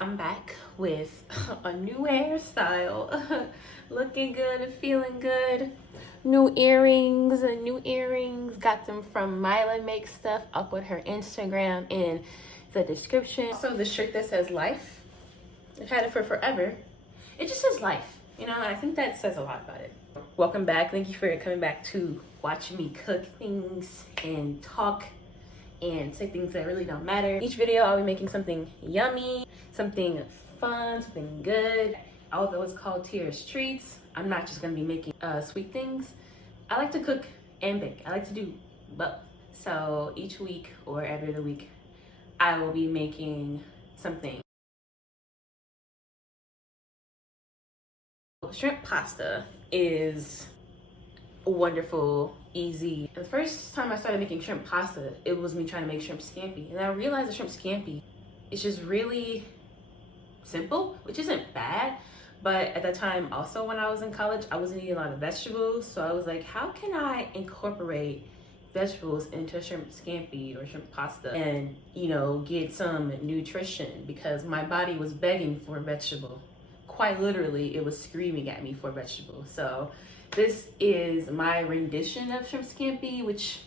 I'm back with a new hairstyle. Looking good and feeling good. New earrings. Got them from Myla Makes Stuff. I'll put her Instagram in the description. Also, the shirt that says life. I've had it for forever. It just says life, you know, and I think that says a lot about it. Welcome back. Thank you for coming back to watch me cook things and talk and say things that really don't matter. Each video I'll be making something yummy, something fun, something good. Although it's called Tierra's Treats, I'm not just gonna be making sweet things. I like to cook and bake. I like to do both. So each week or every other week, I will be making something. Shrimp pasta is wonderful, easy. The first time I started making shrimp pasta, it was me trying to make shrimp scampi. And I realized the shrimp scampi is just really simple, which isn't bad. But at that time, also when I was in college, I wasn't eating a lot of vegetables. So I was like, how can I incorporate vegetables into shrimp scampi or shrimp pasta and, you know, get some nutrition? Because my body was begging for vegetable. Quite literally, it was screaming at me for vegetables. So this is my rendition of shrimp scampi, which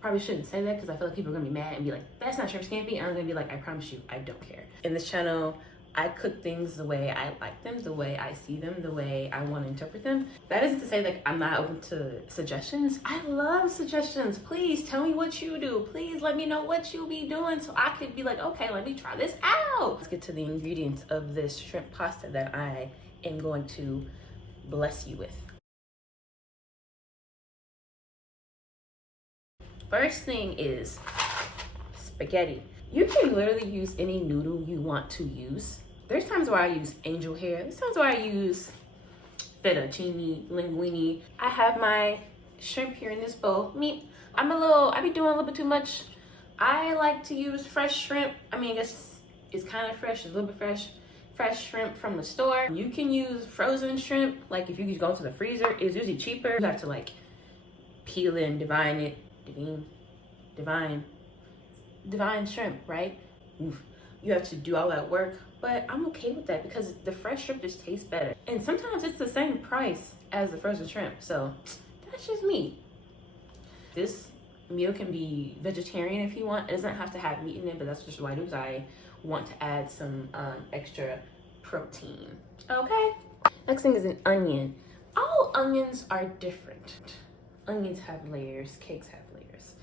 probably shouldn't say that because I feel like people are gonna be mad and be like, that's not shrimp scampi. And I'm gonna be like, I promise you, I don't care. In this channel, I cook things the way I like them, the way I see them, the way I want to interpret them. That isn't to say that I'm not open to suggestions. I love suggestions. Please tell me what you do. Please let me know what you be doing so I could be like, okay, let me try this out. Let's get to the ingredients of this shrimp pasta that I am going to bless you with. First thing is spaghetti. You can literally use any noodle you want to use. There's times where I use angel hair. There's times where I use fettuccine, linguine. I have my shrimp here in this bowl. I be doing a little bit too much. I like to use fresh shrimp. I mean, I guess it's kind of fresh, it's a little bit fresh. Fresh shrimp from the store. You can use frozen shrimp. Like if you go to the freezer, it's usually cheaper. You have to like peel it and divine shrimp, right? Oof. You have to do all that work, but I'm okay with that because the fresh shrimp just tastes better. And sometimes it's the same price as the frozen shrimp, so that's just me. This meal can be vegetarian if you want. It doesn't have to have meat in it, but that's just what I do because I want to add some extra protein. Okay. Next thing is an onion. All onions are different. Onions have layers, cakes have layers.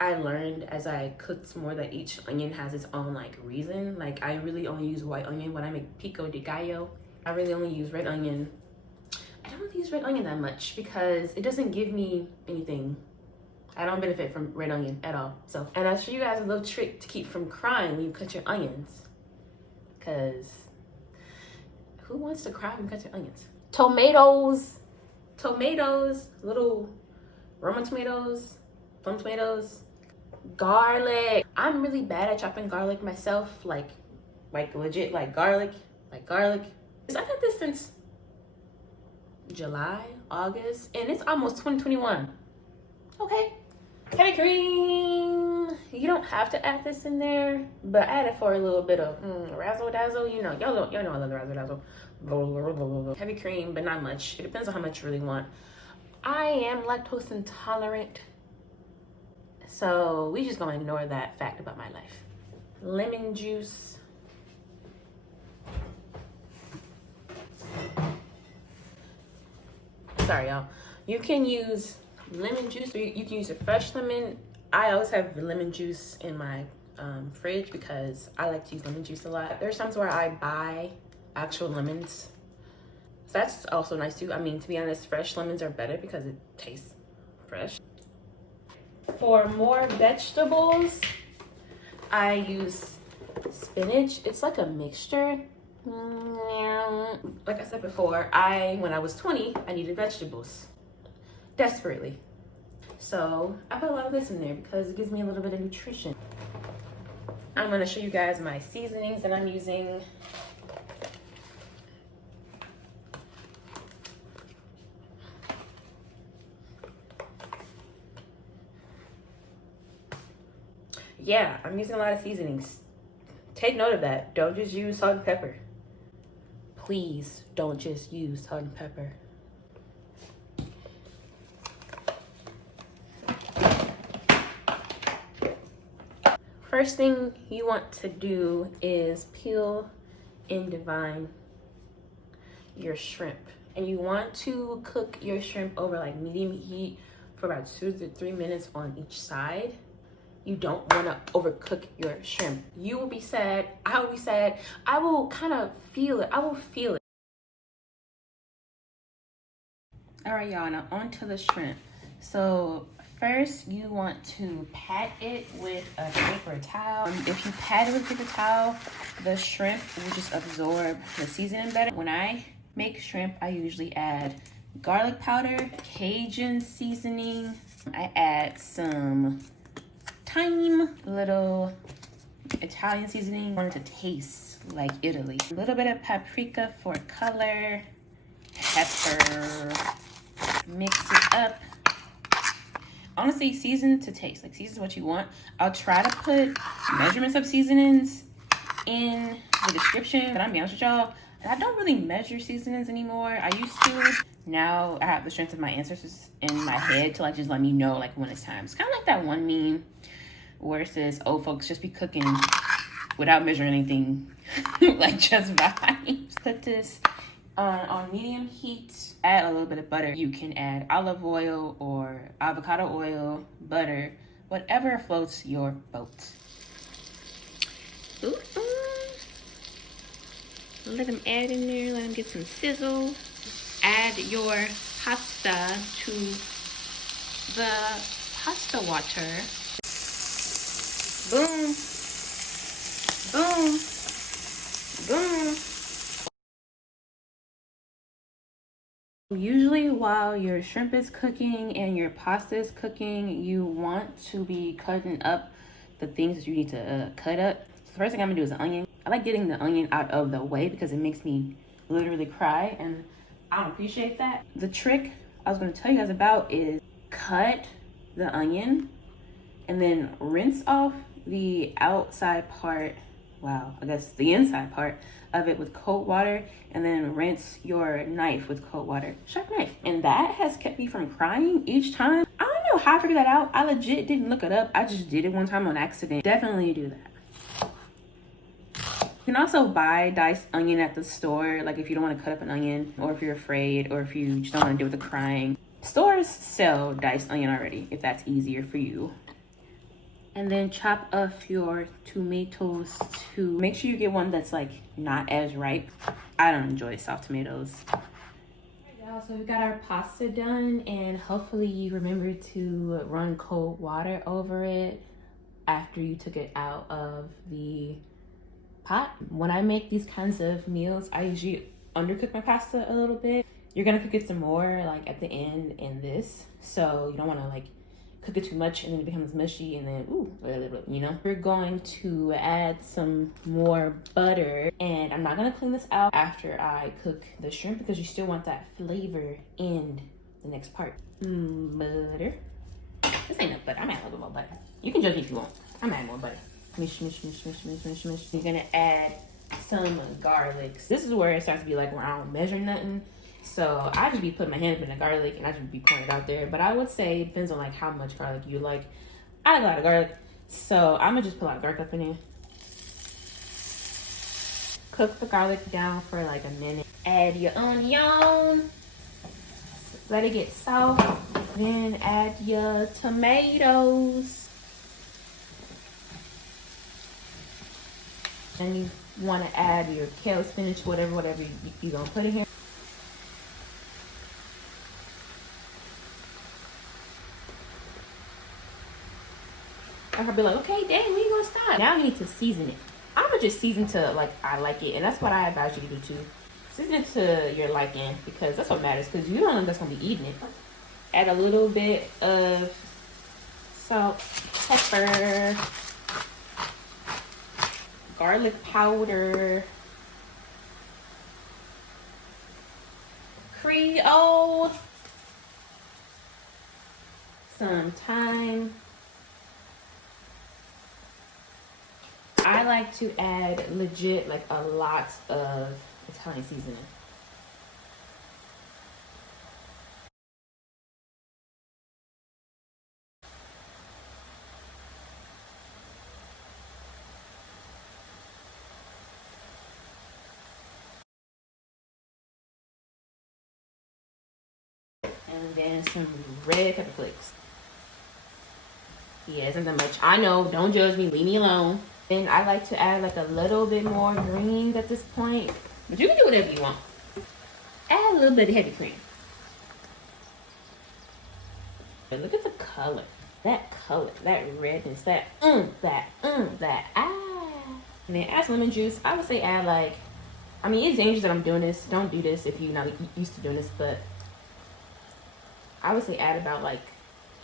I learned as I cooked more that each onion has its own like reason. Like I really only use white onion when I make pico de gallo. I really only use red onion. I don't use red onion that much because it doesn't give me anything. I don't benefit from red onion at all. So, and I'll show you guys a little trick to keep from crying when you cut your onions. Cause who wants to cry when you cut your onions? Tomatoes, little Roma tomatoes, plum tomatoes, garlic. I'm really bad at chopping garlic myself, like legit, like garlic. I've had this since July, August, and it's almost 2021. Okay. Heavy cream. You don't have to add this in there, but add it for a little bit of razzle dazzle. You know, y'all know I love the razzle dazzle. Heavy cream, but not much. It depends on how much you really want. I am lactose intolerant, so we just gonna ignore that fact about my life. Lemon juice. Sorry, y'all. You can use lemon juice or you can use a fresh lemon. I always have lemon juice in my fridge because I like to use lemon juice a lot. There's times where I buy actual lemons. So that's also nice too. I mean, to be honest, fresh lemons are better because it tastes fresh. For more vegetables, I use spinach. It's like a mixture. Like I said before, when I was 20, I needed vegetables desperately. So I put a lot of this in there because it gives me a little bit of nutrition. I'm gonna show you guys my seasonings that I'm using. Yeah, I'm using a lot of seasonings. Take note of that. Don't just use salt and pepper. Please don't just use salt and pepper. First thing you want to do is peel and divine your shrimp. And you want to cook your shrimp over like medium heat for about 2 to 3 minutes on each side. You don't want to overcook your shrimp. You will be sad. I will be sad. I will kind of feel it. I will feel it. All right, y'all, now on to the shrimp. So first you want to pat it with a paper towel. If you pat it with a paper towel, the shrimp will just absorb the seasoning better. When I make shrimp, I usually add garlic powder, Cajun seasoning. I add some thyme, a little Italian seasoning. I want it to taste like Italy. A little bit of paprika for color, pepper, mix it up. Honestly, season to taste, like season what you want. I'll try to put measurements of seasonings in the description, but I'm be honest with y'all, I don't really measure seasonings anymore. I used to. Now I have the strength of my ancestors in my head to like just let me know like when it's time. It's kind of like that one meme where it says old folks just be cooking without measuring anything, like just vibes. Put this on medium heat. Add a little bit of butter. You can add olive oil or avocado oil, butter, whatever floats your boat. Ooh. Let them add in there, let them get some sizzle. Add your pasta to the pasta water. Boom, boom, boom. Usually while your shrimp is cooking and your pasta is cooking, you want to be cutting up the things that you need to cut up. So the first thing I'm gonna do is the onion. I like getting the onion out of the way because it makes me literally cry, and I don't appreciate that. The trick I was gonna tell you guys about is cut the onion and then rinse off the outside part, I guess the inside part of it with cold water, and then rinse your knife with cold water. Sharp knife. And that has kept me from crying each time. I don't know how I figured that out. I legit didn't look it up. I just did it one time on accident. Definitely do that. You can also buy diced onion at the store, like if you don't want to cut up an onion, or if you're afraid, or if you just don't want to deal with the crying. Stores sell diced onion already, if that's easier for you. And then chop up your tomatoes to make sure you get one that's like not as ripe. I don't enjoy soft tomatoes. All right, y'all, so we got our pasta done, and hopefully you remember to run cold water over it after you took it out of the pot. When I make these kinds of meals, I usually undercook my pasta a little bit. You're gonna cook it some more like at the end in this, so you don't want to like cook it too much and then it becomes mushy and then ooh, you know. We're going to add some more butter, and I'm not gonna clean this out after I cook the shrimp because you still want that flavor in the next part. Butter. This ain't enough butter. I'm adding a little more butter. You can judge me if you want. I'm adding more butter. Mish, mish, mish, mish, mish, mish, mish. You're gonna add some garlic. This is where it starts to be like where I don't measure nothing. So I just be putting my hand up in the garlic and I just be pouring it out there. But I would say it depends on like how much garlic you like. I like a lot of garlic, so I'm gonna just put a lot of garlic up in there. Cook the garlic down for like a minute. Add your onion. Let it get soft. Then add your tomatoes. And you want to add your kale, spinach, whatever you're gonna put in here. I'll be like, okay, dang, when you gonna stop? Now you need to season it. I'm gonna just season to like I like it, and that's what I advise you to do too. Season it to your liking because that's what matters. Because you don't know that's gonna be eating it. Add a little bit of salt, pepper, garlic powder, Creole, some thyme. I like to add legit like a lot of Italian seasoning. And then some red pepper flakes. Yeah, isn't that much? I know, don't judge me, leave me alone. Then I like to add like a little bit more greens at this point. But you can do whatever you want. Add a little bit of heavy cream. But look at the color. That color, that redness, that. And then add some lemon juice. I would say add like, I mean, it's dangerous that I'm doing this. Don't do this if you're not used to doing this, but I would say add about like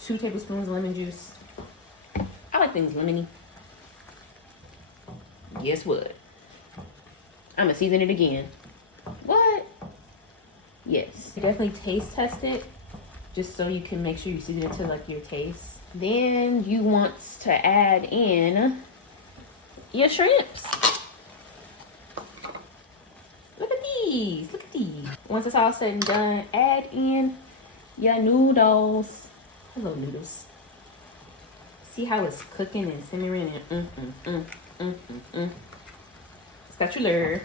2 tablespoons of lemon juice. I like things lemony. Guess what? I'm gonna season it again. What? Yes. Definitely taste test it, just so you can make sure you season it to like your taste. Then you want to add in your shrimps. Look at these. Look at these. Once it's all said and done, add in your noodles. Hello, noodles. See how it's cooking and simmering and It's got your lure.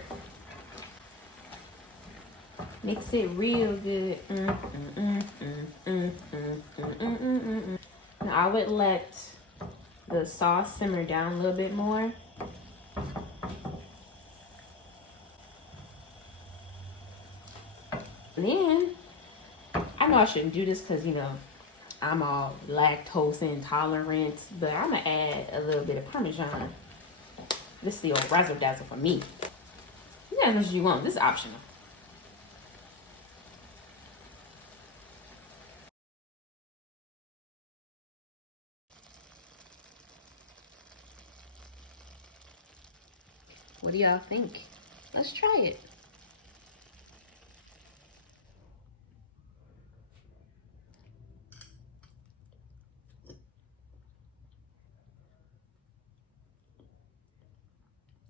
Mix it real good. Now I would let the sauce simmer down a little bit more. And then, I know I shouldn't do this because, you know, I'm all lactose intolerant, but I'm gonna add a little bit of Parmesan. This is the old razzle dazzle for me. You can add as much as you want. This is optional. What do y'all think? Let's try it.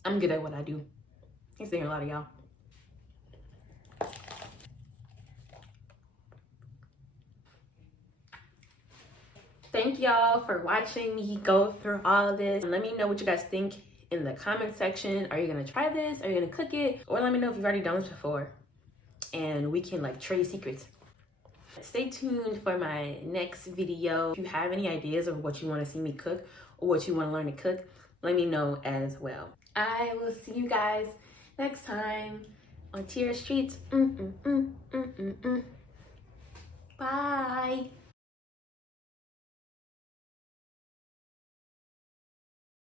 I'm good at what I do. Thanks to a lot of y'all. Thank y'all for watching me go through all of this. Let me know what you guys think in the comment section. Are you gonna try this? Are you gonna cook it? Or let me know if you've already done this before and we can like trade secrets. Stay tuned for my next video. If you have any ideas of what you want to see me cook or what you want to learn to cook, let me know as well. I will see you guys next time on Tierra Streets. Bye.